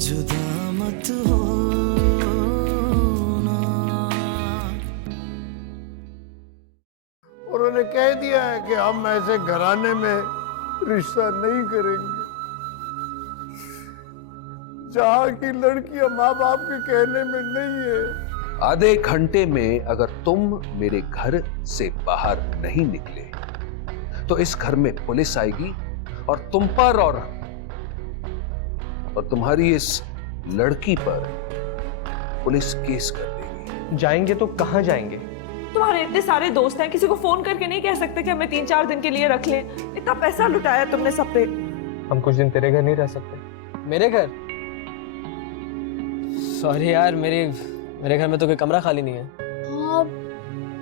जुदा मत होना। उन्होंने कह दिया है कि हम ऐसे घराने में रिश्ता नहीं करेंगे जहाँ की लड़कियां माँ बाप के कहने में नहीं है। आधे घंटे में अगर तुम मेरे घर से बाहर नहीं निकले तो इस घर में पुलिस आएगी और तुम पर और तुम्हारी इस लड़की पर पुलिस केस कर देगी। जाएंगे तो कहाँ जाएंगे? तुम्हारे इतने सारे दोस्त हैं, किसी को फोन करके नहीं कह सकते कि हमें 3-4 दिन के लिए रख लें? इतना पैसा लुटाया तुमने सब पे। हम कुछ दिन तेरे घर नहीं रह सकते? मेरे घर? सॉरी यार, मेरे घर में तो कोई कमरा खाली नहीं है। हाँ,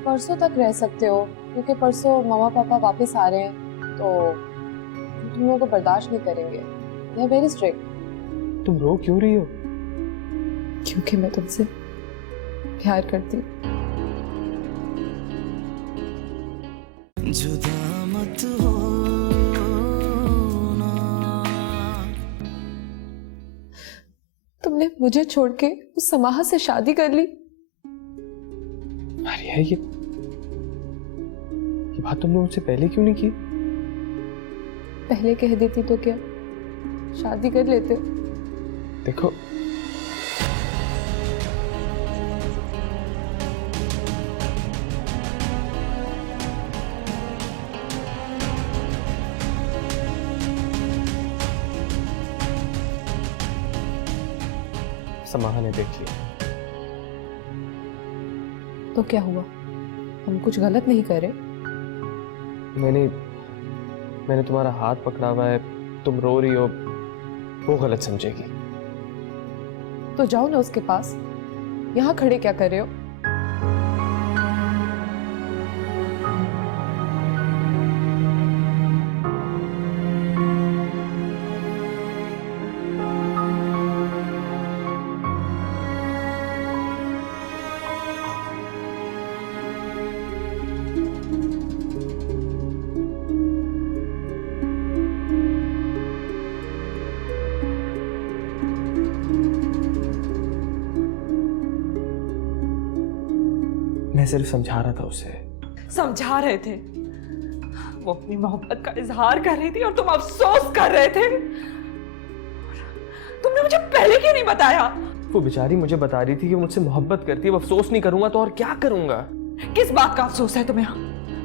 परसों तक रह सकते हो क्योंकि परसों मम्मा पापा वापस आ रहे हैं तो तुम लोगों को बर्दाश्त नहीं करेंगे। They are very strict. तुम रो क्यों रही हो? क्योंकि मैं तुमसे प्यार करती हूँ। जुदा मत होना। तुमने मुझे छोड़ के उस समाहा से शादी कर ली। मारिया, ये बात तुमने मुझसे पहले क्यों नहीं की? पहले कह देती तो क्या शादी कर लेते? देखो, समाहा ने देख लिया। तो क्या हुआ? हम कुछ गलत नहीं कर रहे। मैंने तुम्हारा हाथ पकड़ा हुआ है, तुम रो रही हो, वो गलत समझेगी। तो जाओ ना उसके पास, यहाँ खड़े क्या कर रहे हो? मैं सिर्फ समझा रहा था उसे। समझा रहे थे? वो अपनी मोहब्बत का इजहार कर रही थी और तुम अफसोस कर रहे थे। तुमने मुझे पहले क्यों नहीं बताया? वो बेचारी मुझे बता रही थी कि मुझसे मोहब्बत करती है। अब अफसोस नहीं करूंगा तो और क्या करूंगा? किस बात का अफसोस है तुम्हें?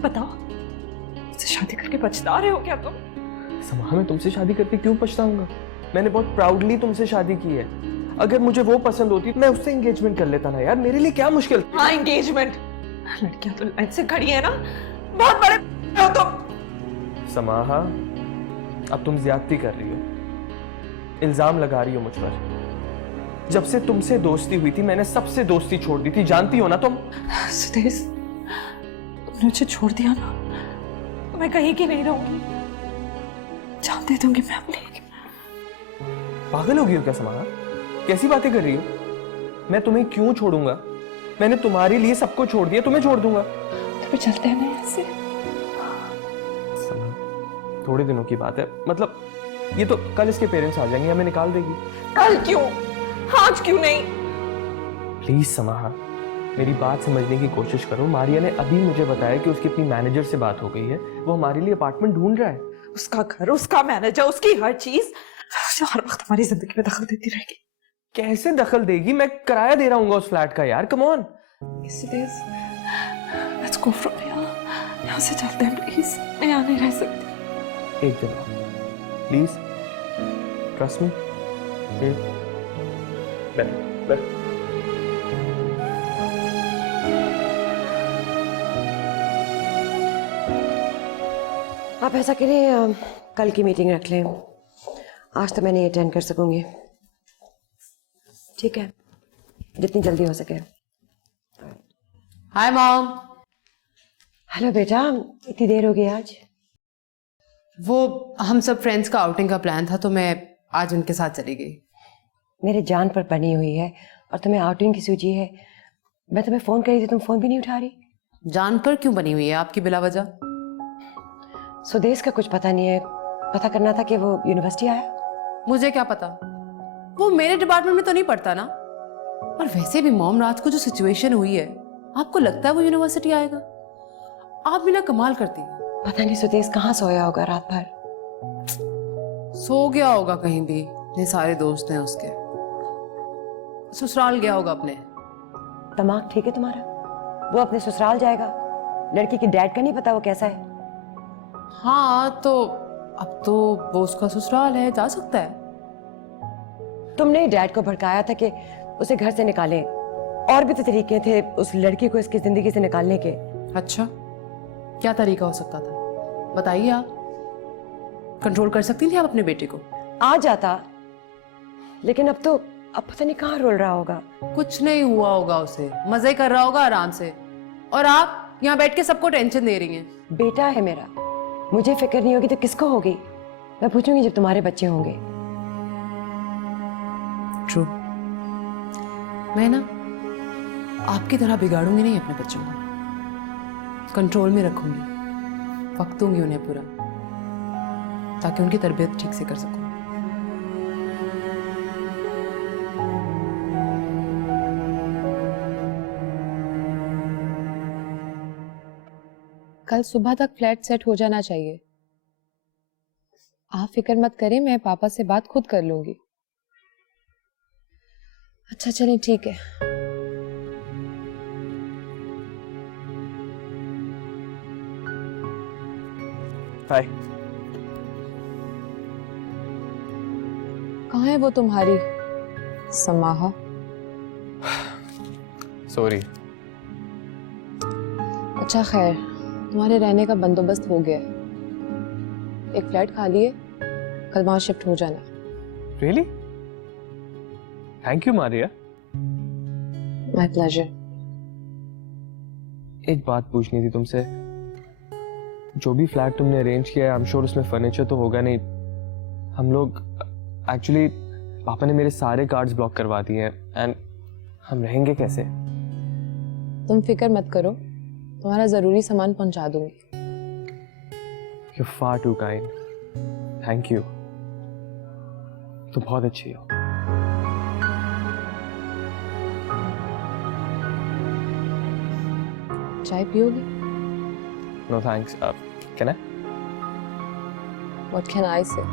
बताओ, मुझसे शादी करके पछता रहे हो क्या तुम? समाहा, मैं तुमसे शादी करके क्यों पछताऊंगा? मैंने बहुत प्राउडली तुमसे शादी की है। अगर मुझे वो पसंद होती तो मैं उससे एंगेजमेंट कर लेता ना यार। मेरे लिए क्या मुश्किल? हाँ, एंगेजमेंट। लड़कियां तो लाइन से खड़ी है ना। बहुत बड़े हो तुम। समाहा, अब तुम ज्यादती कर रही हो, इल्जाम लगा रही हो मुझ पर। जब से तुमसे दोस्ती हुई थी मैंने सबसे दोस्ती छोड़ दी थी, जानती हो ना तुम? सुदेश, तुमने मुझे छोड़ दिया ना तो मैं कहीं की नहीं रहूंगी। जान दे दूंगी मैं अपनी। पागल हो गई हो क्या समाहा? कैसी बातें कर रही हो? मैं तुम्हें क्यों छोड़ूंगा? मैंने तुम्हारे लिए सबको छोड़ दिया, तुम्हें छोड़ दूंगा? तो फिर चलते हैं ना ऐसे। थोड़े दिनों की बात है, मतलब ये तो कल इसके पेरेंट्स आ जाएंगे, हमें निकाल देगी। कल क्यों? आज क्यों नहीं? प्लीज समाहा, मेरी बात समझने की कोशिश करो। मारिया ने अभी मुझे बताया कि उसकी अपनी मैनेजर से बात हो गई है, वो हमारे लिए अपार्टमेंट ढूंढ रहा है। उसका घर, उसका मैनेजर, उसकी हर चीज हर वक्त हमारी जिंदगी में दखल देती रहेगी। कैसे दखल देगी? मैं किराया दे रहा हूँ उस फ्लैट का यार, come on. Let's go from here. यहाँ से चलते हैं प्लीज, मैं यहाँ नहीं रह सकती। एक दिन प्लीज, ट्रस्ट मी। बैठ। आप ऐसा करें, कल की मीटिंग रख लें। आज तो मैं नहीं अटेंड कर सकूंगी। ठीक है, जितनी जल्दी हो सके। Hi mom. हेलो बेटा, इतनी देर हो गई आज? वो हम सब फ्रेंड्स का आउटिंग का प्लान था तो मैं आज उनके साथ चली गई। मेरे जान पर बनी हुई है और तुम्हें आउटिंग की सूची है। मैं तुम्हें फोन करी थी, तुम फोन भी नहीं उठा रही। जान पर क्यों बनी हुई है आपकी बिला वजह? सुदेश का कुछ पता नहीं है, पता करना था कि वो यूनिवर्सिटी आया। मुझे क्या पता, वो मेरे डिपार्टमेंट में तो नहीं पढ़ता ना। और वैसे भी मॉम, रात को जो सिचुएशन हुई है, आपको लगता है वो यूनिवर्सिटी आएगा? आप भी ना कमाल करती हैं। पता नहीं सुदेश कहाँ सोया होगा रात भर। सो गया होगा कहीं भी, इतने सारे दोस्त हैं उसके। ससुराल गया होगा अपने। दिमाग ठीक है तुम्हारा? वो अपने ससुराल जाएगा, लड़की के डैड का नहीं पता वो कैसा है। हाँ तो अब तो वो उसका ससुराल है, जा सकता है। तुमने डैड को भड़काया था कि उसे घर से निकालें, और भी तो तरीके थे उस लड़की को इसकी जिंदगी से निकालने के। अच्छा, क्या तरीका हो सकता था बताइए। आप कंट्रोल कर सकती थी आप अपने बेटे को? आ जाता, लेकिन अब पता नहीं कहाँ रोल रहा होगा। कुछ नहीं हुआ होगा उसे, मजे कर रहा होगा आराम से। और आप यहाँ बैठ के सबको टेंशन दे रही हैं। बेटा है मेरा, मुझे फिक्र नहीं होगी तो किसको होगी? मैं पूछूंगी जब तुम्हारे बच्चे होंगे। ट्रू। मैं ना आपकी तरह बिगाड़ूंगी नहीं अपने बच्चों को, कंट्रोल में रखूंगी, वक्त दूंगी उन्हें पूरा, ताकि उनकी तरबियत ठीक से कर सकूं। कल सुबह तक फ्लैट सेट हो जाना चाहिए। आप फिक्र मत करें, मैं पापा से बात खुद कर लूंगी। अच्छा चलें, ठीक है। हाय। कहाँ है वो तुम्हारी समाहा? सॉरी। अच्छा खैर, तुम्हारे रहने का बंदोबस्त हो गया है। एक फ्लैट खाली है, कल वहां शिफ्ट हो जाना। Really? Thank you Maria. My pleasure. एक बात पूछनी थी तुमसे। जो भी फ्लैट तुमने अरेंज किया है, आई एम श्योर उसमें फर्नीचर तो होगा नहीं। हम लोग एक्चुअली, पापा ने मेरे सारे कार्ड्स ब्लॉक करवा दिए हैं, एंड हम रहेंगे कैसे? तुम फिक्र मत करो, तुम्हारा जरूरी सामान पहुंचा दूंगी। You're far too kind. Thank you. तुम बहुत अच्छी हो। चाय पियोगी? No thanks. Can I? What can I say?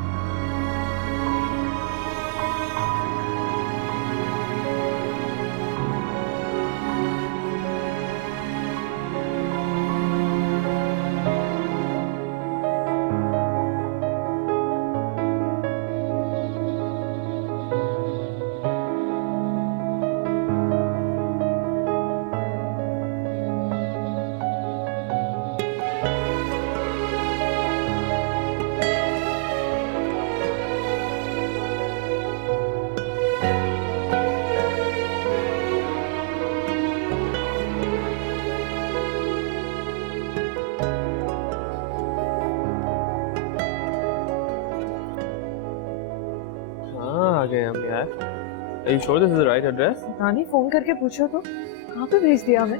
आ गए हम यार। Are you sure this is the right address? नानी फोन करके पूछो तो कहाँ पे भेज दिया हमें?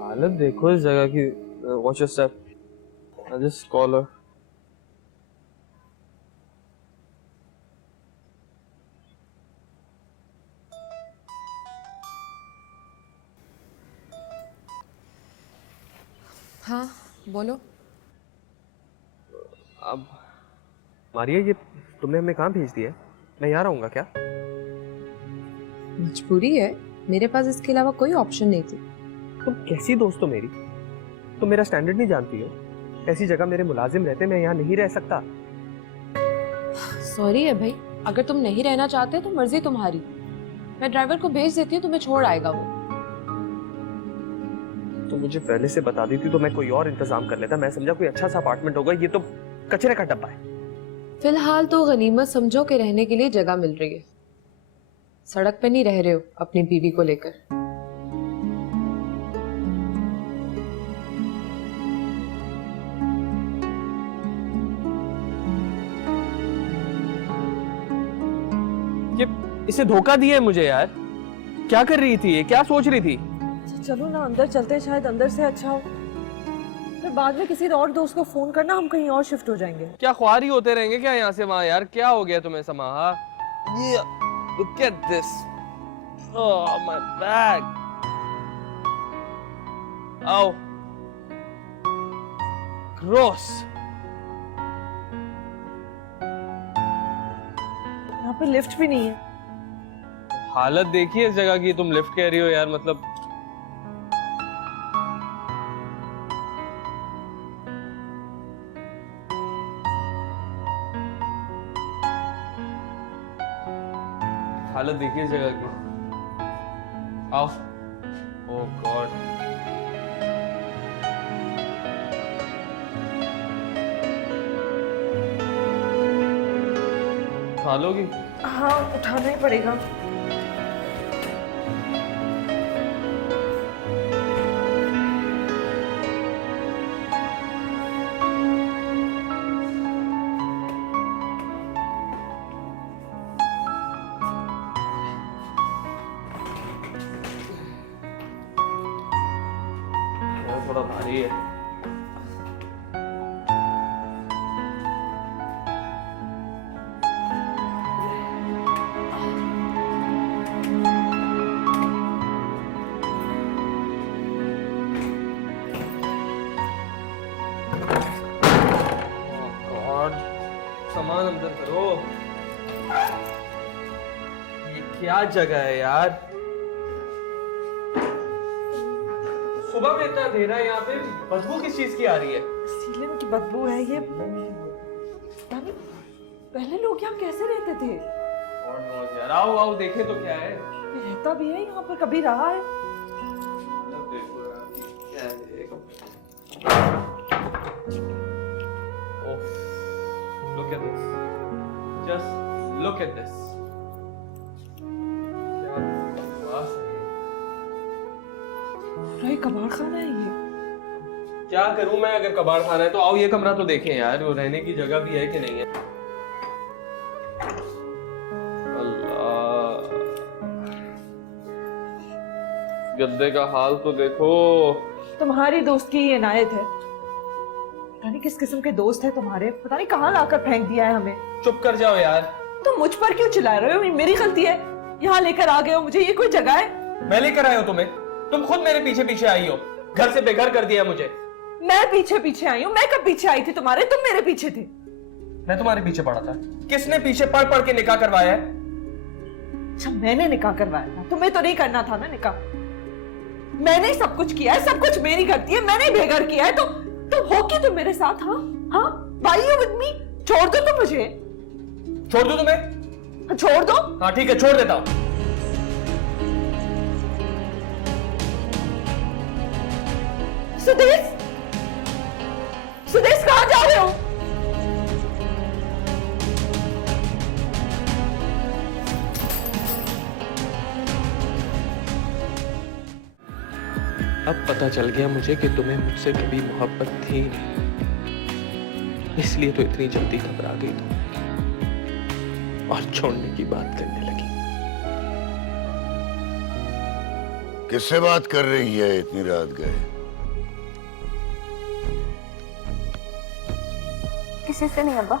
हालत देखो इस जगह की। Watch your step. I'll just call her. हाँ बोलो। अब मारिया, ये तुमने हमें कहाँ भेज दिया है? मैं यहाँ रहूंगा क्या? मजबूरी है, मेरे पास इसके अलावा कोई ऑप्शन नहीं थी। तुम कैसी दोस्त हो मेरी? तुम मेरा स्टैंडर्ड नहीं जानती हो। ऐसी जगह मेरे मुलाजिम रहते, मैं यहाँ नहीं रह सकता। सॉरी है भाई, अगर तुम नहीं रहना चाहते तो मर्जी तुम्हारी। मैं ड्राइवर को भेज देती हूँ, तुम्हें छोड़ आएगा वो। तो मुझे पहले से बता दी थी तो मैं कोई और इंतजाम कर लेता। मैं समझा कोई अच्छा सा अपार्टमेंट होगा, ये तो कचरे का डब्बा है। फिलहाल तो गनीमत समझो कि रहने के लिए जगह मिल रही है। सड़क पे नहीं रह रहे हो अपनी बीवी को लेकर। ये इसे धोखा दिया है मुझे यार। क्या कर रही थी ये? क्या सोच रही थी? चलो ना अंदर चलते हैं, शायद अंदर से अच्छा हो। फिर बाद में किसी और दोस्त को फोन करना, हम कहीं और शिफ्ट हो जाएंगे। क्या ख्वारी होते रहेंगे क्या यहाँ से वहाँ यार? क्या हो गया तुम्हें समाहा? Yeah, look at this. Oh, my back. Ow. Gross. यहाँ पे लिफ्ट भी नहीं है। हालत देखिए इस जगह की, तुम लिफ्ट कह रही हो यार, मतलब हालत देखिए इस जगह की। आओ। ओह गॉड। उठा लोगी? हाँ, उठाना ही पड़ेगा। थोड़ा भारी है। गॉड, सामान अंदर करो। ये क्या जगह है यार? सुबह में इतना अंधेरा है यहाँ पे, बदबू किस चीज की आ रही है? सीलिंग की बदबू है ये। पता नहीं पहले लोग यहाँ कैसे रहते थे। God knows यार। आओ आओ देखे तो क्या है। ये रहता भी है यहाँ पर, कभी रहा है। अब देखो यार, क्या है? ओह, look at this. Just look at this. क्या बकवास है। पूरा कबाड़ खाना है ये। क्या करूं मैं? अगर कबाड़ खाना है तो आओ ये कमरा तो देखें यार, वो रहने की जगह भी है कि नहीं है। अल्लाह, गद्दे का हाल तो देखो। तुम्हारी दोस्त की ये इनायत है। पता नहीं किस किस्म के दोस्त है तुम्हारे, पता नहीं कहाँ लाकर फेंक दिया है हमें। चुप कर जाओ यार। तुम मुझ पर क्यों चिल्ला रहे हो? ये मेरी गलती है। यहाँ लेकर आ गए हो मुझे, ये कोई जगह है? मैं लेकर आया हूं तुम्हें? तुम खुद मेरे पीछे पीछे आई हो, घर से बेघर कर दिया मुझे। मैं पीछे पीछे आई हूँ? मैं कब पीछे आई थी तुम्हारे? तुम मेरे पीछे थे। मैं तुम्हारे पीछे पड़ा था? किसने पीछे पड़ पड़ के निकाह करवाया है? अच्छा, मैंने निकाह करवाया था, तुम्हें तो नहीं करना था ना निकाह। मैंने सब कुछ किया है, सब कुछ मेरी गलती है, मैंने बेघर किया है, तो हो कि तुम मेरे साथ? हाँ हाँ, why you with me? छोड़ दो तुम मुझे। छोड़ दो तुम्हें? छोड़ दो। हाँ ठीक है, छोड़ देता हूं। सुदेश, सुदेश कहाँ जा रहे हो? अब पता चल गया मुझे कि तुम्हें मुझसे कभी मोहब्बत थी नहीं, इसलिए तो इतनी जल्दी घबरा गई तुम और छोड़ने की बात करने लगी। किससे बात कर रही है इतनी रात गए? किसी से नहीं अब्बा।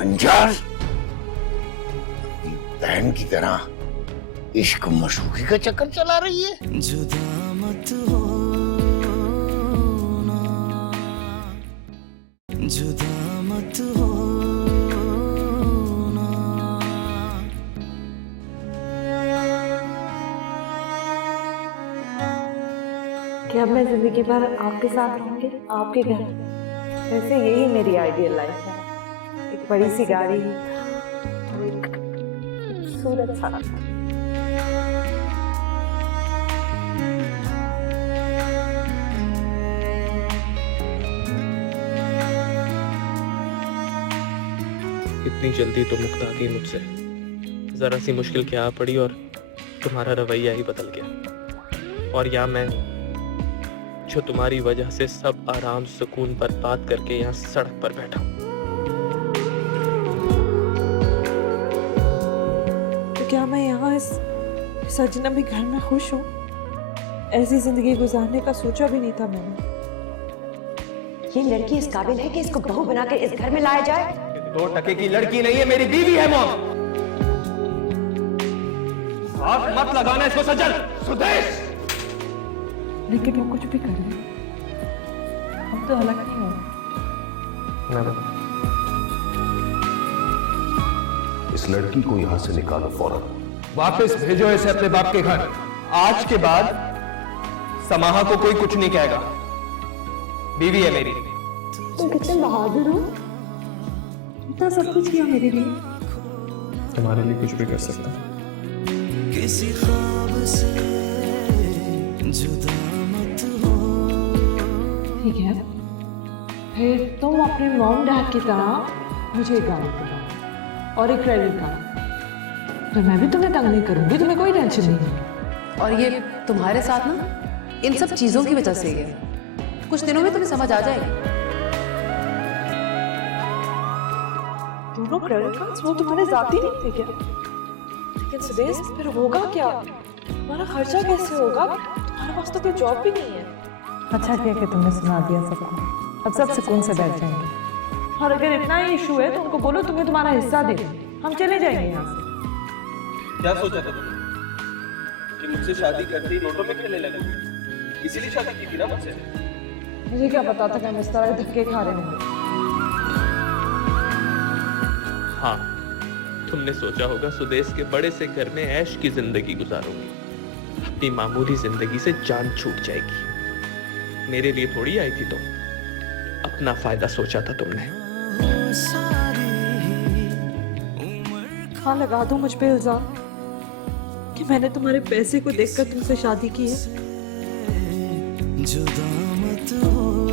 अंजार, बहन की तरह इश्क मशूकी का चक्कर चला रही है। जुदा मत हो ना, जुदा मत हो ना। कि अब मैं जिंदगी भर आपके साथ रहूंगी, आपके घर। वैसे यही मेरी आइडियल लाइफ है। एक बड़ी सी गाड़ी, एक खूबसूरत सा इतनी जल्दी तो मुक्त आ गई मुझसे। जरा सी मुश्किल क्या पड़ी और तुम्हारा रवैया ही बदल गया। और या मैं जो तुम्हारी वजह से सब आराम सुकून बर्बाद करके यहाँ सड़क पर बैठा हूँ। तो क्या मैं यहाँ इस अजनबी घर में खुश हूँ? ऐसी जिंदगी गुजारने का सोचा भी नहीं था मैंने। ये लड़की इस काबिल है कि इसको बहू बनाकर इस घर में लाया जाए? 2 टके की लड़की नहीं है, मेरी बीवी है मॉम। हाथ मत लगाना इसको सज्जन। सुदेश, लेकिन वो कुछ भी कर ले, हम तो अलग नहीं हो। इस लड़की को यहां से निकालो फौरन। वापस भेजो इसे अपने बाप के घर। आज के बाद समाहा को कोई कुछ नहीं कहेगा, बीवी है मेरी। तुम कितने बहादुर हो, इतना सब कुछ किया मेरे लिए। तुम्हारे लिए कुछ भी कर सकता हूँ। किसी ख्वाब से जुदा मत हो। ठीक है, फिर तुम अपने मॉम डैड की तरह मुझे एक गाड़ी दिलाओ और एक क्रेडिट कार्ड, तो मैं भी तुम्हें तंग नहीं करूंगी, तुम्हें कोई टेंशन नहीं है। और ये तुम्हारे साथ ना इन सब चीजों की वजह से ही है। कुछ दिनों में तुम्हें समझ आ जाएगी। दोनों क्रेडिट कार्ड्स वो तुम्हारे जाती नहीं थे क्या? लेकिन सुदेश, फिर होगा क्या? तुम्हारा खर्चा कैसे होगा? तुम्हारे पास तो कोई जॉब भी नहीं है। अच्छा किया कि तुमने सुना दिया सबको, अब सब सुकून से बैठ जाएंगे। और अगर इतना ही इशू है तो उनको बोलो तुम्हें तुम्हारा हिस्सा दे, हम चले जाएंगे यहाँ से। क्या सोचा था तुमने कि मुझसे शादी करते ही नोटों में खेलने लगे? इसीलिए शादी की थी ना मुझसे। मुझे क्या पता था कि हम इस तरह धक्के खा रहे होंगे। हाँ, तुमने सोचा होगा सुदेश के बड़े से घर में ऐश की जिंदगी गुजारूंगी, अपनी मामूली जिंदगी से जान छूट जाएगी। मेरे लिए थोड़ी आई थी तुम, अपना फायदा सोचा था तुमने। हाँ, लगा दो मुझ पे इल्जाम कि मैंने तुम्हारे पैसे को देखकर तुमसे शादी की है। जुदा मत होना।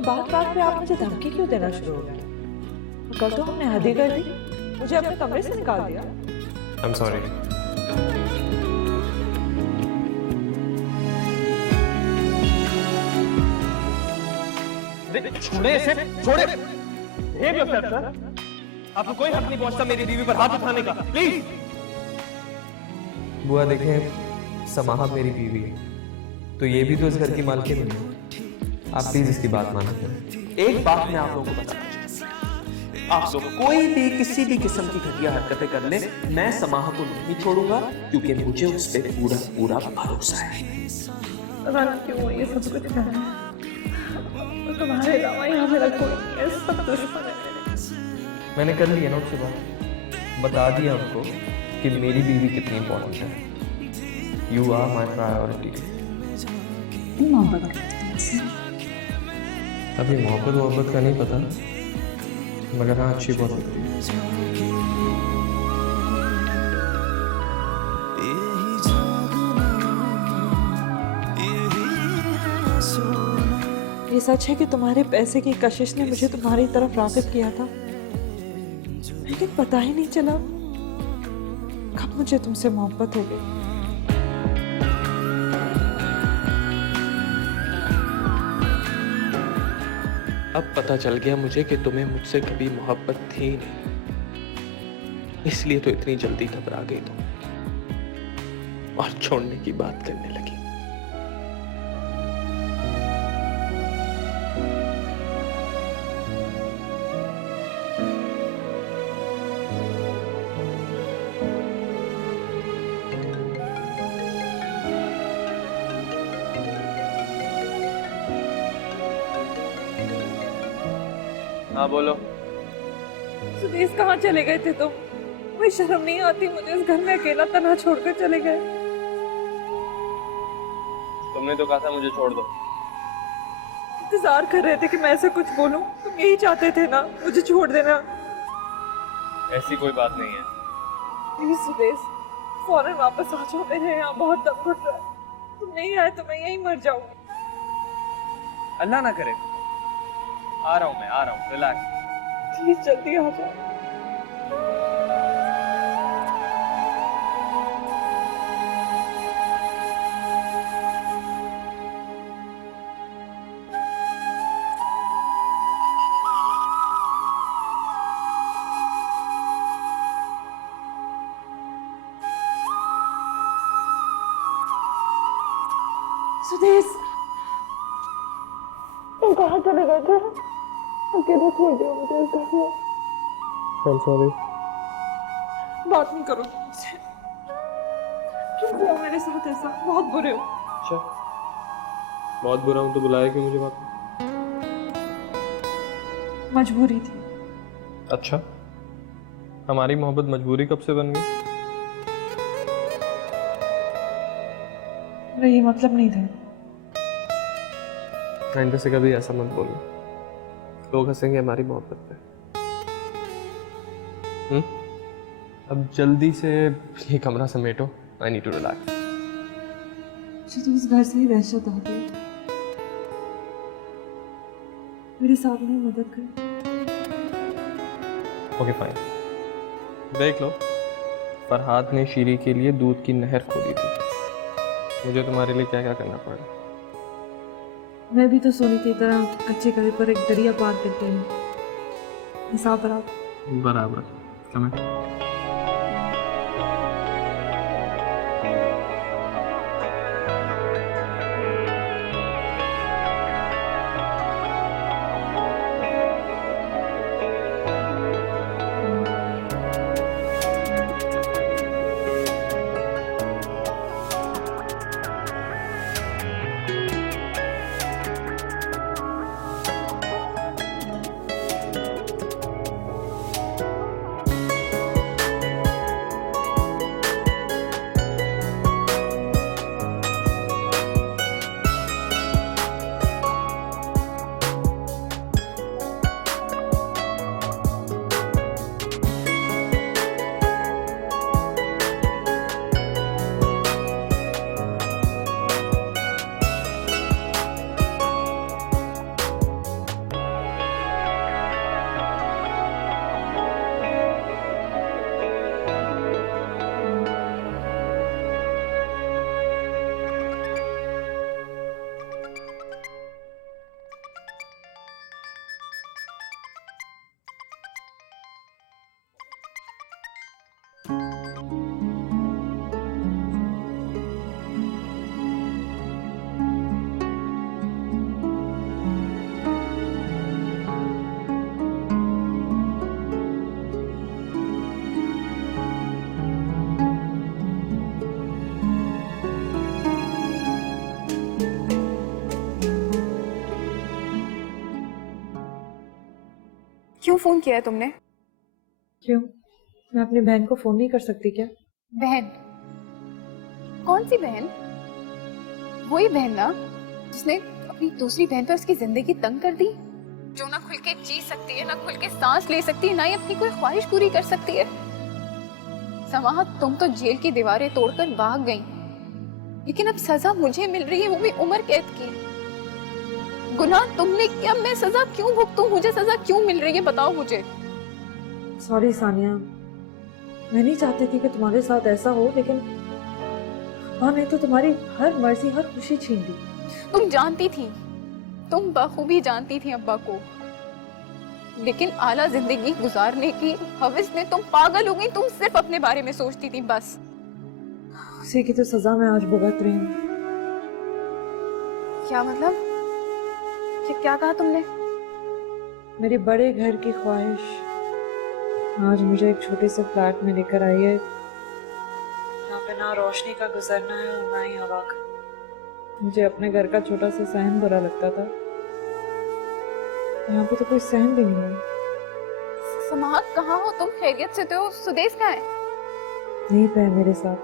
बात बात पे आप मुझे धमकी क्यों देना शुरू हो गए? कल तो हमने हद ही कर दी, मुझे अपने कमरे से निकाल दिया। I'm sorry. छोड़े इसे, छोड़े। सर, आपको कोई हक नहीं पहुंचता मेरी बीवी पर हाथ उठाने का, प्लीज। बुआ देखें, समाहा मेरी बीवी है, तो ये भी तो इस घर की मालकिन है। आप प्लीज इसकी बात मानिए। एक बात मैं आप लोगों को बताना चाहता हूं, आप लोग कोई भी किसी भी किस्म की घटिया हरकतें कर ले, मैं समाहा को नहीं छोड़ूंगा, क्योंकि मुझे उस पर पूरा पूरा भरोसा है। क्यों ये सब कुछ करना है? तुम्हारे अलावा यहाँ मेरा कोई नहीं है, सब दुश्मन है मेरे। मैंने कर लिया ना उससे बात, बता दिया उनको कि मेरी बीवी कितनी इंपॉर्टेंट है। You are my priority. अभी मोहब्बत का नहीं पता, मगर हाँ अच्छी बहुत लगती है। ये सच है कि तुम्हारे पैसे की कशिश ने मुझे तुम्हारी तरफ राग़िब किया था, लेकिन पता ही नहीं चला कब मुझे तुमसे मोहब्बत हो गई। अब पता चल गया मुझे कि तुम्हें मुझसे कभी मोहब्बत थी नहीं, इसलिए तो इतनी जल्दी घबरा गई तुम और छोड़ने की बात करने लगी। हाँ बोलो। सुदेश, कहाँ चले गए थे तुम? कोई शर्म नहीं आती मुझे इस घर में अकेला तन्हा छोड़कर चले गए। तुमने तो कहा था मुझे छोड़ दो। इंतजार कर रहे थे कि मैं ऐसा कुछ बोलूं, तुम यही चाहते थे ना, मुझे छोड़ देना। ऐसी कोई बात नहीं है। प्लीज सुदेश, फौरन वापस आ जाओ, मेरे यहाँ बहुत दम घुट रहा है। तुम नहीं आए तो मैं यहीं मर जाऊंगी। अल्लाह ना करे। आ रहा हूँ, रिलैक्स। प्लीज जल्दी आ जाओ। सुदेश, कहाँ चले गए थे? अकेले छोड़ दिया मुझे इस घर में। सॉरी। बात नहीं करो मुझसे। क्यों हुआ मेरे साथ ऐसा? बहुत बुरे हो। अच्छा, बहुत बुरा हूँ तो बुलाया क्यों मुझे बात? मजबूरी थी। अच्छा, हमारी मोहब्बत मजबूरी कब से बन गई? मेरा ये मतलब नहीं था। आइंदा से कभी ऐसा मत बोलो, लोग हंसेंगे हमारी मोहब्बत पे। अब जल्दी से ये कमरा समेटो, आई नीड टू रिलैक्स। मुझे तो इस घर से ही वहशत आती है। मेरे साथ में मदद कर। ओके फाइन, देख लो, फरहाद ने शीरी के लिए दूध की नहर खोदी थी, मुझे तुम्हारे लिए क्या क्या करना पड़ा। मैं भी तो सोने की तरह कच्चे कले पर एक दरिया पार करके आई। हिसाब बराबर। बराबर। कमें। क्यों फोन किया है तुमने? क्यों? मैं अपनी बहन को फोन नहीं कर सकती क्या? बहन? कौन सी बहन? वही बहन ना जिसने अपनी दूसरी बहन पर उसकी जिंदगी तंग कर दी, जो ना खुल के जी सकती है, ना खुल के सांस ले सकती है, ना ही अपनी कोई ख्वाहिश पूरी कर सकती है। समाह, तुम तो जेल की दीवारें तोड़कर भाग गई, लेकिन अब सजा मुझे मिल रही है, वो भी उम्र कैद की। गुनाह तुमने किया, मैं सजा क्यों भुगतूं? मुझे सजा क्यों मिल रही है, बताओ मुझे। सॉरी सानिया, मैं नहीं चाहती थी कि तुम्हारे साथ ऐसा हो, लेकिन माँ ने तो तुम्हारी हर मर्जी, हर खुशी छीन ली। तुम जानती थी, तुम बखूबी जानती थी अब्बा को, लेकिन आला जिंदगी गुजारने की हवस में तुम पागल हो गई। तुम सिर्फ अपने बारे में सोचती थी बस। उसी की तो सजा मैं आज भुगत रही हूँ। क्या मतलब? क्या कहा तुमने? मेरे बड़े घर की ख्वाहिश आज मुझे एक छोटे से फ्लैट में लेकर आई है। यहाँ पे ना रोशनी का गुजरना है और ना ही हवा का। मुझे अपने घर का छोटा सा सहन बुरा लगता था, यहाँ पे तो कोई सहन भी नहीं है। समाहत, कहाँ हो तुम? खैरियत से तो? सुदेश कहाँ है? यहीं पे है मेरे साथ।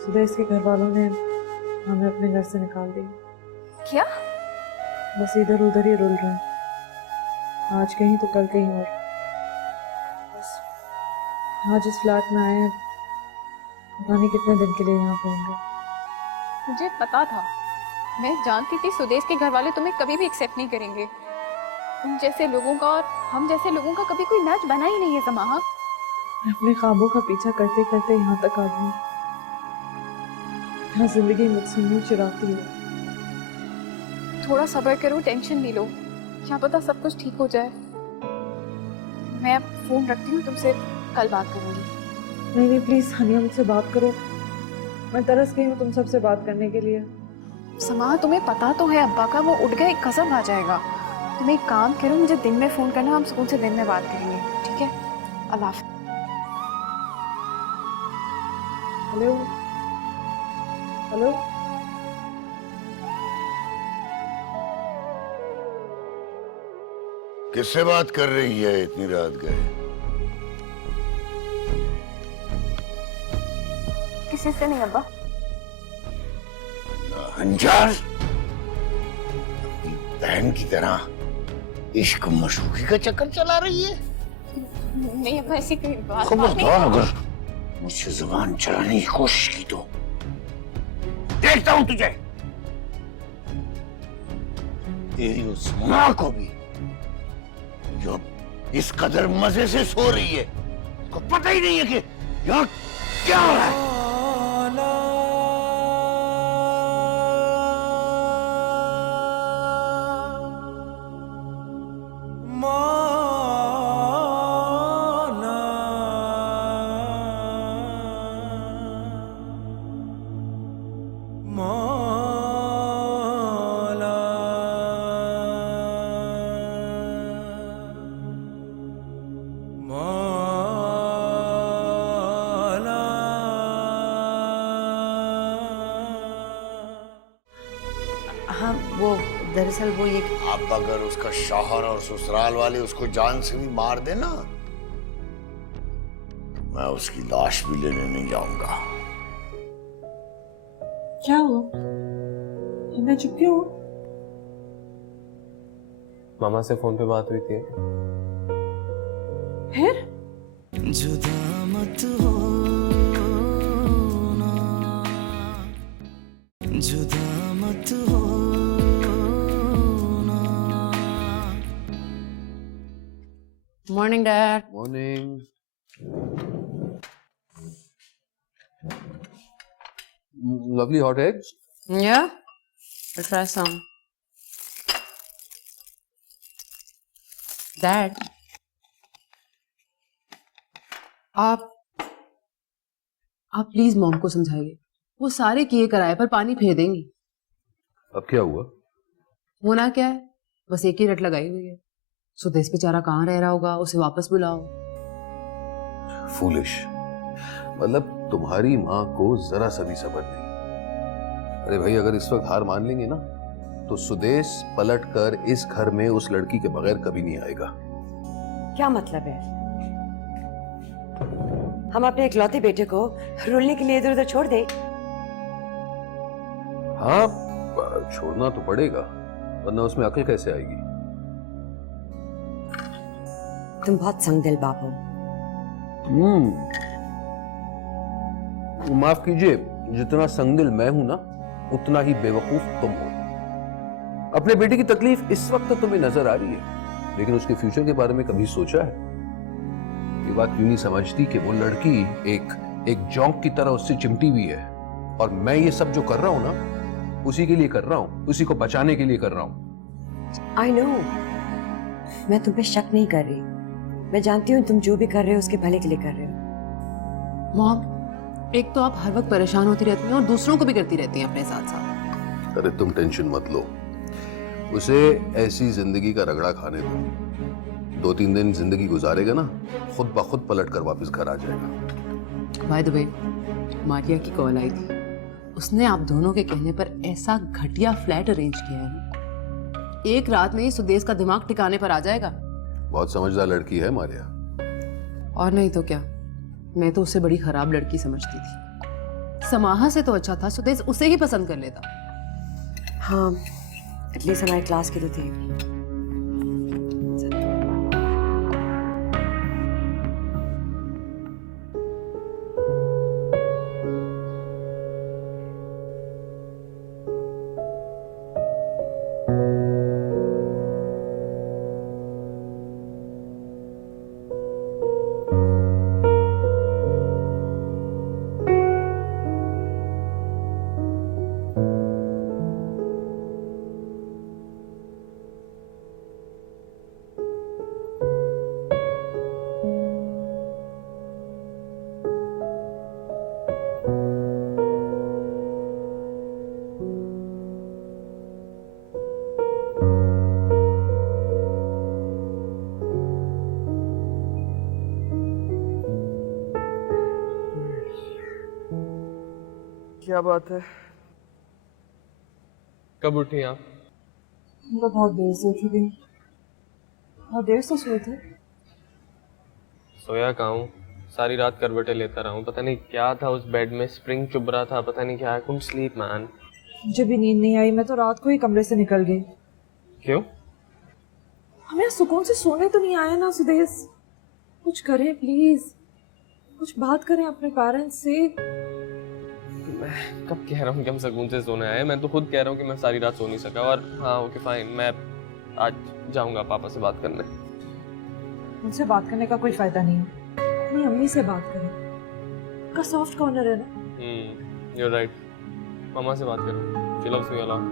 सुदेश के घर वालों ने हमें अपने घर से निकाल दिया। क्या? बस इधर उधर ही रुल रहे हैं, आज कहीं तो कल कहीं और। बस आज इस फ्लैट में आए हैं, पता नहीं कितने दिन के लिए यहाँ पे होंगे। मुझे पता था, मैं जानती थी सुदेश के घर वाले तुम्हें कभी भी एक्सेप्ट नहीं करेंगे। तुम जैसे लोगों का और हम जैसे लोगों का कभी कोई मैच बना ही नहीं है समाहा। मैं अपने ख्वाबों का पीछा करते करते यहाँ तक आ गई। यहाँ जिंदगी मुझसे मुँह चुराती है। थोड़ा सब्र करो, टेंशन नहीं लो, क्या पता सब कुछ ठीक हो जाए। मैं अब फोन रखती हूँ, तुमसे कल बात करूंगी। नहीं नहीं प्लीज सानिया, मुझसे बात करो। मैं तरस गई हूँ तुम सबसे बात करने के लिए। समा, तुम्हें पता तो है अब्बा का, वो उठ गए कसम आ जाएगा। तुम एक काम करो, मुझे दिन में फोन करना, हम सुकून से दिन में बात करेंगे, ठीक है? अल्लाह हाफ़िज़। हेलो हेलो, किससे बात कर रही है इतनी रात गए? किसी से नहीं अब्बा। अंजार, अपनी बहन की तरह इश्क मशूकी का चक्कर चला रही है। नहीं अब्बा, ऐसी कोई बात खबरदार अगर मुझसे जुबान चलाने की कोशिश की तो देखता हूं तुझे। तेरी उस मां को भी जो इस कदर मजे से सो रही है, उसको पता ही नहीं है कि यहाँ क्या हो रहा है। हाँ वो दरअसल वो ये अब अगर उसका शौहर और ससुराल वाले उसको जान से भी मार देना, मैं उसकी लाश भी लेने नहीं जाऊंगा। क्या हुआ? मैं चुप क्यों हूँ? मामा से फोन पे बात हुई थी। फिर जुदा मत होना, जुदा मत होना। Morning dad. Morning. Lovely hot eggs. Yeah, I'll try some. Dad, आप प्लीज मॉम को समझाइए, वो सारे किए कराए पर पानी फेर देंगी। अब क्या हुआ? होना क्या है, बस एक ही रट लगाई हुई है। सुदेश बेचारा कहाँ रह रहा होगा, उसे वापस बुलाओ। फूलिश, मतलब तुम्हारी माँ को जरा सा भी सब्र नहीं। अरे भाई, अगर इस वक्त हार मान लेंगे ना तो सुदेश पलट कर इस घर में उस लड़की के बगैर कभी नहीं आएगा। क्या मतलब है? हम अपने इकलौते बेटे को रुलने के लिए इधर उधर छोड़ दें? हाँ, छोड़ना तो पड़ेगा, वरना उसमें अकल कैसे आएगी? तुम बहुत संगदिल बाप हो। माफ कीजिए, जितना संगदिल मैं हूं ना, उतना ही बेवकूफ तुम हो। अपने बेटे की तकलीफ इस वक्त तो तुम्हें नजर आ रही है, लेकिन उसके फ्यूचर के बारे में कभी सोचा है? ये बात क्यों नहीं समझती कि वो लड़की एक जोंक की तरह उससे चिमटी हुई है, और मैं ये सब जो कर रहा हूं ना, उसी के लिए कर रहा हूं, उसी को बचाने के लिए कर रहा हूं। आई नो, मैं तुम पे शक नहीं कर रही। मैं जानती हूँ तुम जो भी कर रहे हो उसके भले के लिए कर रहे हो। मॉम, एक तो आप हर वक्त परेशान होती रहती हैं और दूसरों को भी करती रहती हैं अपने साथ साथ। अरे तुम टेंशन मत लो, उसे ऐसी जिंदगी का रगड़ा खाने दो। 2-3 दिन जिंदगी गुजारेगा ना, खुद ब खुद पलट कर वापस घर आ जाएगा। बाय द वे, मारिया की कॉल आई थी। उसने आप दोनों के कहने पर ऐसा घटिया फ्लैट अरेंज किया है ना, एक रात में ही सुदेश का दिमाग ठिकाने पर आ जाएगा। बहुत समझदार लड़की है मारिया। और नहीं तो क्या, मैं तो उसे बड़ी खराब लड़की समझती थी। समाहा से तो अच्छा था सुदेश उसे ही पसंद कर लेता। हाँ, एटलीस्ट हमारे क्लास की तो थी। क्या बात है? कब उठी आप? मैं बहुत देर से उठी थी। बहुत देर से सोए थे। सोया कहाँ हूँ? सारी रात करवटें लेता रहा हूँ। पता नहीं क्या था उस बेड में, स्प्रिंग चुभ रहा था, पता नहीं क्या। I couldn't sleep man. मुझे भी नींद नहीं आई। मैं तो रात को ही कमरे से निकल गई। क्यों? हमें सुकून से सोने तो नहीं आया ना सुदेश। कुछ करें प्लीज, कुछ बात करें अपने पेरेंट्स से। मैं कब कह रहा हूँ कि हम सुकून से सोने आए? मैं तो खुद कह रहा हूँ कि मैं सारी रात सो नहीं सका। और हाँ ओके फाइन, मैं आज जाऊंगा पापा से बात करने। उनसे बात करने का कोई फायदा नहीं है। अपनी अम्मी से बात करें। का सॉफ्ट कॉर्नर है ना। You right. मामा से बात करो, she loves me a lot.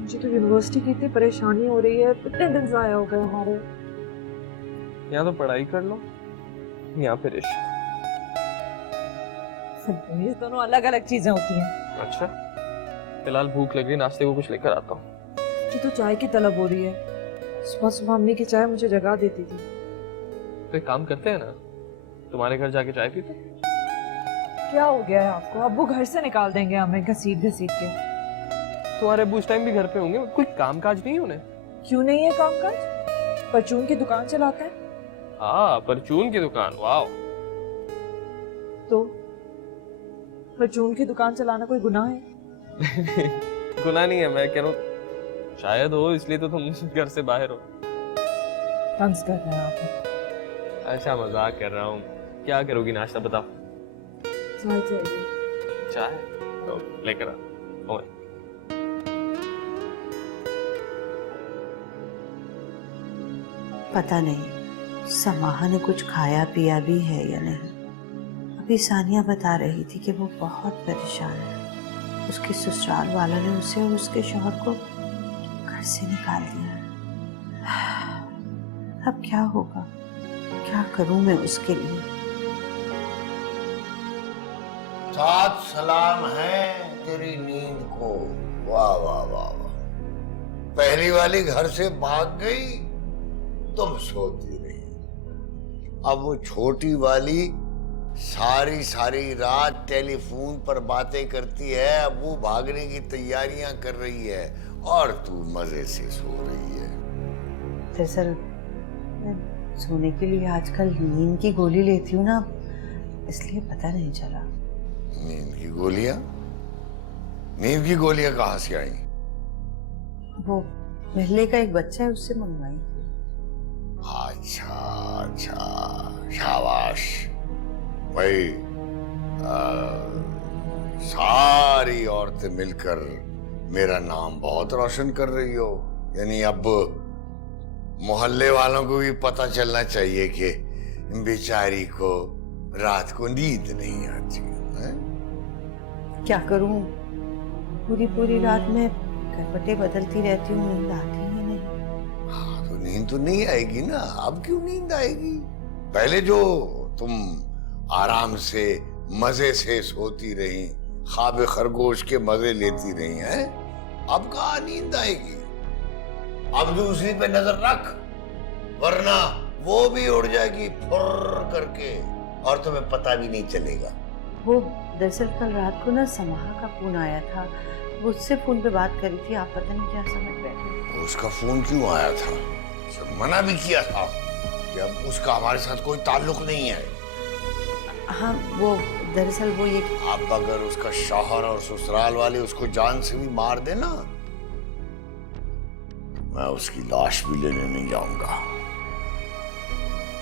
मुझे तो यूनिवर्सिटी की इतनी परेशानी हो रही है। इतने दिन ज़ाया हो गए हमारे। यहाँ तो पढ़ाई कर लो, यहाँ फिर इश्क। ये दोनों अलग अलग चीजें होती हैं। अच्छा, फिलहाल भूख लग रही, नाश्ते को कुछ लेकर आता हूँ। मुझे तो चाय की तलब हो रही है। सुबह सुबह अम्मी की चाय मुझे जगा देती थी। तो एक काम करते हैं ना, तुम्हारे घर जाके चाय पीते। क्या हो गया है आपको? अब्बू घर से निकाल देंगे हमें घसीट घसीट के। तुम्हारे अब्बू इस टाइम भी घर पे होंगे, कोई काम काज नहीं है उन्हें? क्यों नहीं है काम काज? परचून की दुकान चलाते हैं। हाँ, परचून की दुकान, वाह। तो परचून की दुकान चलाना कोई गुनाह है? गुनाह नहीं है, मैं कह रहा हूँ शायद हो, इसलिए तो तुम घर से बाहर हो। तंज कर रहे हैं आप। अच्छा मजाक कर रहा हूँ। क्या करोगी नाश्ता बताओ? चाय चाहिए। चाय तो लेकर आ। ओए पता नहीं समाहा ने कुछ खाया पिया भी है या नहीं। अभी सानिया बता रही थी कि वो बहुत परेशान है। उसके ससुराल वालों ने उसे और उसके शौहर को घर से निकाल दिया। अब क्या होगा? क्या करूं मैं उसके लिए? सात सलाम है तेरी नींद को। वाह वाह वाह वाह। पहली वाली घर से भाग गई, तुम सोती रही। अब वो छोटी वाली सारी सारी रात टेलीफोन पर बातें करती है। अब वो भागने की तैयारियां कर रही है और तू मजे से सो रही है। दरअसल मैं सोने के लिए आजकल नींद की गोली लेती हूँ ना, इसलिए पता नहीं चला। नींद की गोलियां? नींद की गोलियां कहाँ से आई? वो महल्ले का एक बच्चा है, उससे मंगवाई थी। अच्छा अच्छा, शाबाश भाई। सारी औरतें मिलकर मेरा नाम बहुत रोशन कर रही हो। यानी अब मोहल्ले वालों को भी पता चलना चाहिए कि बेचारी को रात को नींद नहीं आती है। क्या करूं, पूरी पूरी रात में करवटें बदलती रहती हूँ, नींद आती ही नहीं। हाँ, तो नींद तो नहीं आएगी ना। अब क्यों नींद आएगी? पहले जो तुम आराम से मजे से सोती रही, ख्वाब खरगोश के मजे लेती रही हैं, अब कहाँ नींद आएगी? अब दूसरी पे नजर रख, वरना वो भी उड़ जाएगी फुर्र करके और तुम्हें पता भी नहीं चलेगा। वो दरअसल कल रात को ना समाहा का फोन आया था। वो उससे फोन पे बात करी थी, आप पता नहीं क्या समझ बैठे। उसका फोन क्यों आया था? उसे मना भी किया था कि अब उसका हमारे साथ कोई ताल्लुक नहीं है। हाँ, वो दरअसल वो ये अब अगर उसका शौहर और ससुराल वाले उसको जान से भी मार देना, मैं उसकी लाश भी लेने नहीं जाऊंगा।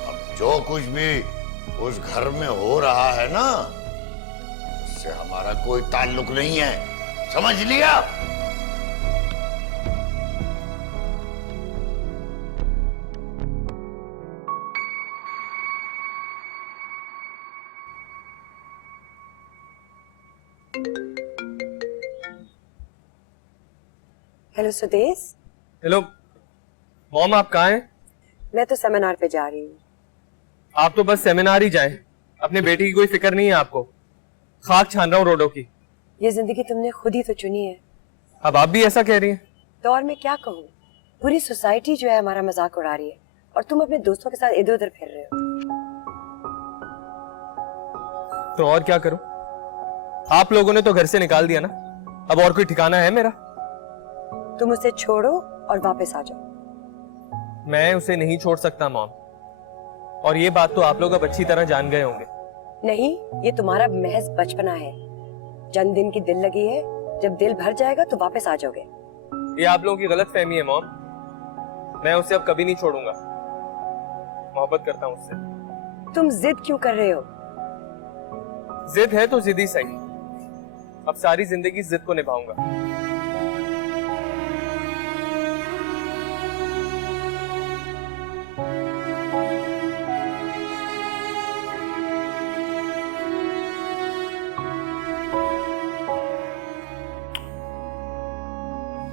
अब जो कुछ भी उस घर में हो रहा है ना, उससे हमारा कोई ताल्लुक नहीं है, समझ लिया? हेलो सुदेश। हेलो मॉम, आप कहाँ हैं? मैं तो सेमिनार पे जा रही हूँ। आप तो बस सेमिनार ही जाए, अपने बेटी की कोई फिक्र नहीं है आपको। खाक छान रहा हूँ रोडों की। ये जिंदगी तुमने खुद ही तो चुनी है। अब आप भी ऐसा कह रही हैं? तो और मैं क्या कहूँ, पूरी सोसाइटी जो है हमारा मजाक उड़ा रही है और तुम अपने दोस्तों के साथ इधर उधर फिर रहे हो। तो और क्या करूं? आप लोगों ने तो घर से निकाल दिया ना, अब और कोई ठिकाना है मेरा? तुम उसे छोड़ो और वापस आ जाओ। मैं उसे नहीं छोड़ सकता मॉम, और ये बात तो आप लोग अब अच्छी तरह जान गए होंगे। नहीं, ये तुम्हारा महज बचपना है। जन्मदिन की दिल लगी है, जब दिल भर जाएगा तो वापस आ जाओगे। ये आप लोगों की गलत फहमी है मॉम, मैं उसे अब कभी नहीं छोड़ूंगा। मोहब्बत करता हूँ उससे। तुम जिद क्यों कर रहे हो? जिद है तो जिद ही सही, अब सारी जिंदगी जिद को निभाऊंगा।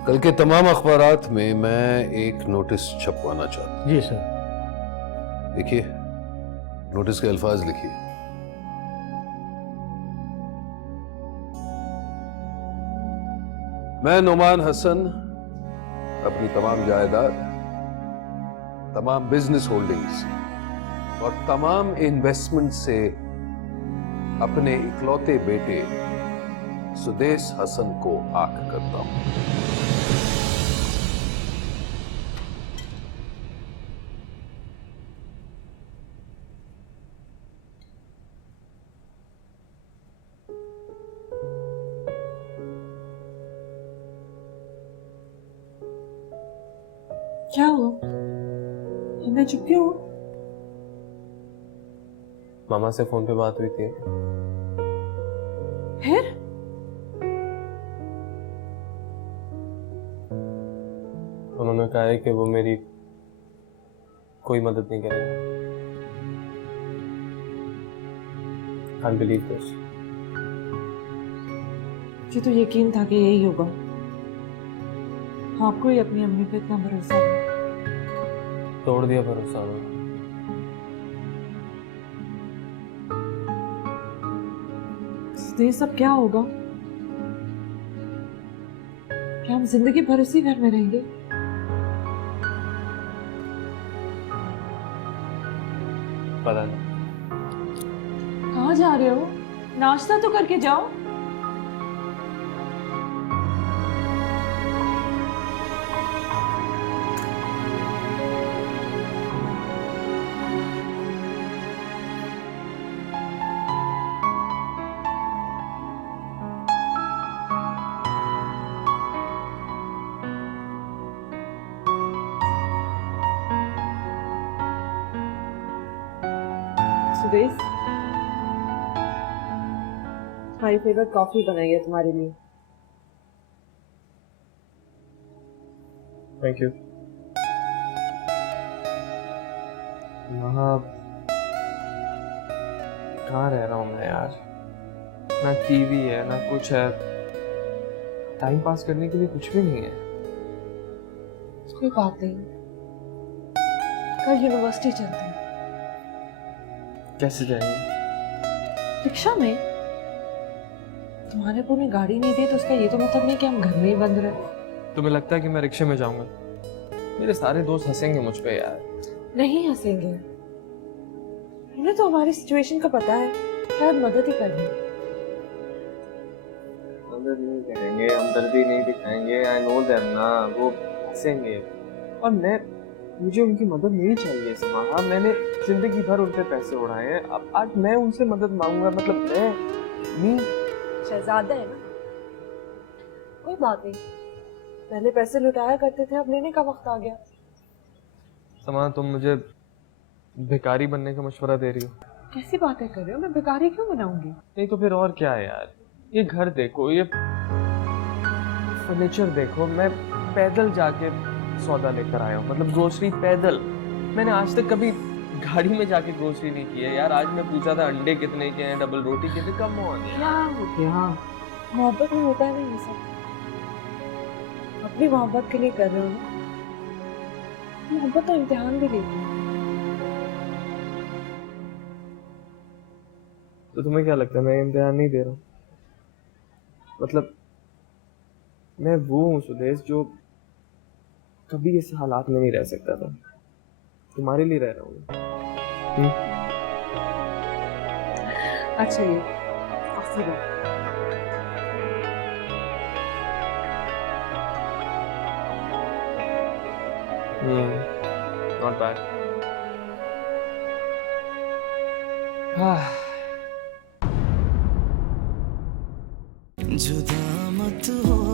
कल के तमाम अखबारात में मैं एक नोटिस छपवाना चाहता हूं। जी सर। देखिए, नोटिस के अल्फाज लिखिए। मैं नुमान हसन अपनी तमाम जायदाद, तमाम बिजनेस होल्डिंग्स और तमाम इन्वेस्टमेंट से अपने इकलौते बेटे सुदेश हसन को आक करता हूं। क्या हुआ? मैं चुप क्यों हूँ? मामा से फोन पे बात हुई थी। फिर? उन्होंने कहा है कि वो मेरी कोई मदद नहीं करेगा। Can't believe this. मुझे तो यकीन था कि यही होगा। आपको ही अपनी अम्मी पे इतना भरोसा है। तोड़ दिया भरोसा उन्होंने। ये सब क्या होगा? क्या हम जिंदगी भर इसी घर में रहेंगे? पता नहीं। कहाँ जा रहे हो? नाश्ता तो करके जाओ। सुदेश, माय फेवरेट कॉफी बनाई है तुम्हारे लिए। Thank you. वहाँ कहाँ रह रहा हूँ मैं यार? ना टीवी है ना कुछ है, टाइम पास करने के लिए कुछ भी नहीं है। कोई बात नहीं, कल यूनिवर्सिटी चलते हैं। कैसे जाएंगे? रिक्शा में। तुम्हारे अब्बू ने गाड़ी नहीं दी तो उसका ये तो मतलब नहीं कि हम घर में ही बंद रहे। तुम्हें लगता है कि मैं रिक्शे में जाऊंगा? मेरे सारे दोस्त हंसेंगे मुझ पे यार। नहीं हंसेंगे, उन्हें तो हमारी सिचुएशन का पता है, शायद मदद ही कर दें। मदद नहीं करेंगे, हमदर्दी नहीं दिखाएंगे। आई नो देम ना, वो हंसेंगे। और मुझे उनकी मदद नहीं चाहिए समाहा। मैंने जिंदगी भर उन पे पैसे उड़ाए हैं, अब आज मैं उनसे मदद मांगूंगा? मतलब मैं शहजादा है ना, कोई बात नहीं। पहले पैसे लुटाया करते थे, अब लेने का वक्त आ गया। समाहा, तुम मुझे भिखारी बनने का मशवरा दे रही हो? कैसी बातें कर रहे हो? मैं भिखारी क्यों बनाऊंगी? नहीं तो फिर और क्या है यार? ये घर देखो, ये फर्नीचर देखो, मैं पैदल जाके सौदा लेकर आया हूँ, मतलब ग्रोसरी पैदल। मैंने आज तक कभी गाड़ी में जाके ग्रोसरी नहीं की है यार। आज मैं पूछा था अंडे कितने के हैं, डबल रोटी कितने, कम ऑन क्या हो गया? मोहब्बत में होता है ना ये सब। अपनी मोहब्बत के लिए कर रहे हो ना, मोहब्बत तो इम्तिहान भी लेती है। तो तुम्हें क्या लगता है मैं इम्तिहान नहीं दे रहा हूँ? मतलब मैं वो हूँ सुदेश जो कभी इस हालात में नहीं रह सकता था, तुम्हारे लिए रह रहा हूँ। अच्छा ये कॉफी दो। Not bad. जुदा मत हो